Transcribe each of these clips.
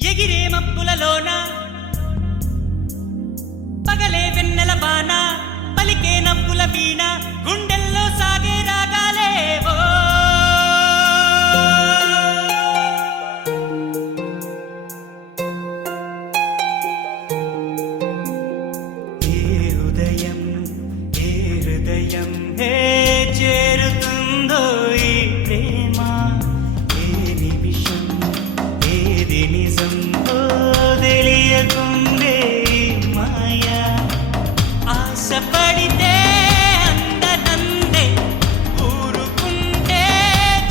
ఎగిరే మబ్బులలోన పగలే వెన్నెల బాణ పలికే నవ్వుల వీణ గుండెల్లో సాగే రాగాలేవో ఏ ఉదయం ఏ హృదయం హే చేరుతుందో ఈ ప్రేమ ఏ నిమిషం ఏది నిజం తెలియకుండే మాయా ఆశపడితే అందనందే ఊరుకుంటే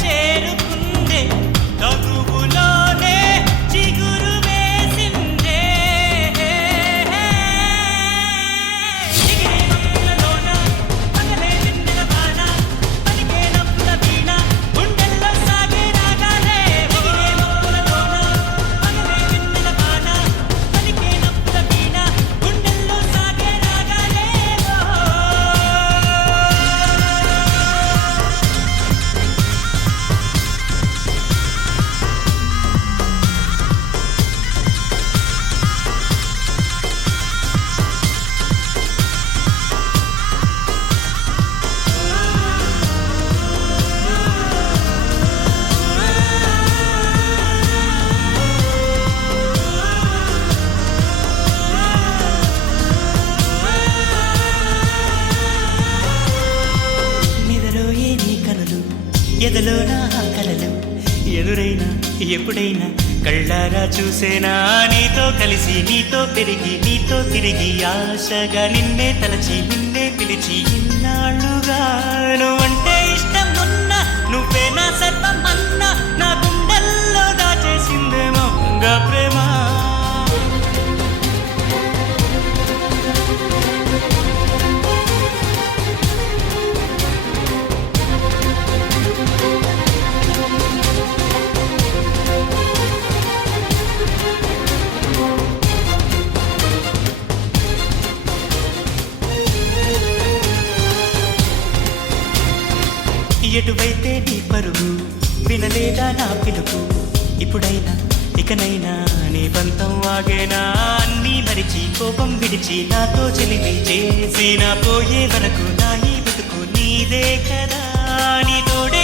చేరుకుందే తగువులోనే చిగురు వేసిందే ఎగిరే మబ్బులలోన పగలే వెన్నెల బాణ పలికే నవ్వుల వీణ గుండెల్లో సాగే రాగాలే ఎగిరే మబ్బులలోన పగలే వెన్నెల బాణ పలికే నవ్వుల వీణ గుండెల్లో సాగే రాగాలే నిదరోయే నీ కలలు ఎదలో నా కలలు ఎదురైనా ఎప్పుడైనా కళ్ళారా చూసేనా నీతో కలిసి నీతో పెరిగి నీతో తిరిగి ఆశగా నిన్నే తలచి నిన్నే పిలిచి ఇన్నాళ్ళుగా నువ్వంటే ఇష్టం ఉన్నా నువ్వే నా సర్వం అన్నా నా గుండెల్లో దాచేసిందేమో ప్రేమ ఎటువైతే నీ పరుగు వినలేదా నా పిలుపు ఇప్పుడైనా ఇకనైనా నీ పంతం వాగేనా అన్నీ మరిచి కోపం విడిచి నాతో చెలిమి చేసి నా పోయే వరకు నా ఈ బతుకు నీదే కదా నీ తోడే